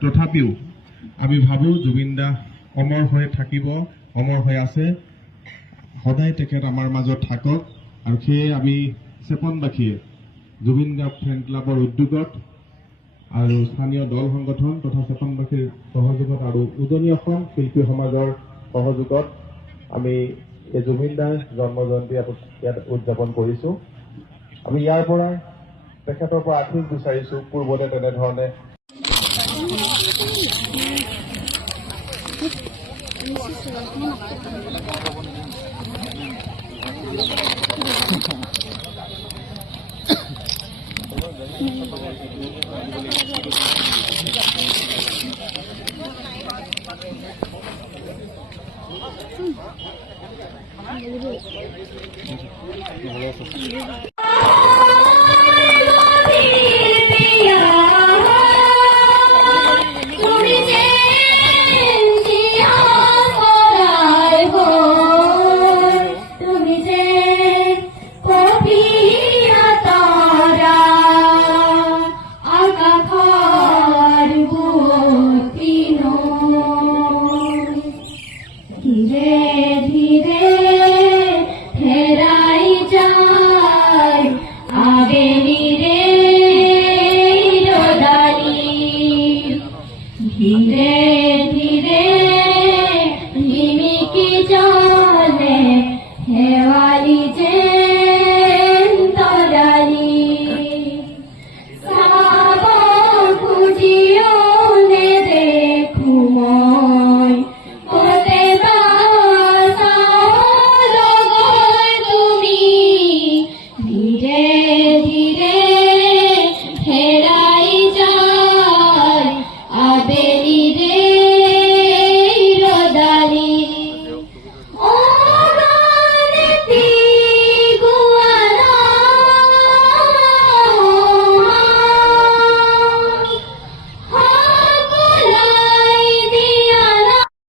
তথাপিও আমি ভাবো জুবিন দা অমৰ হৈ থাকিব, অমৰ হৈ আছে, সদায় তেখেত আমাৰ মাজত থাকক। আৰু সেয়ে আমি চেপনবাসীয়ে জুবিন দা ফেন ক্লাবৰ উদ্যোগত আৰু স্থানীয় দল সংগঠন তথা চেপনবাসীৰ সহযোগত আৰু উজনি অসম শিল্পী সমাজৰ সহযোগত আমি এই জুবিন দাৰ জন্ম জয়ন্তী ইয়াত উদযাপন কৰিছো। আমি ইয়াৰ পৰা তেখেতৰ পৰা আশীষ বিচাৰিছো পূৰ্বতে তেনেধৰণে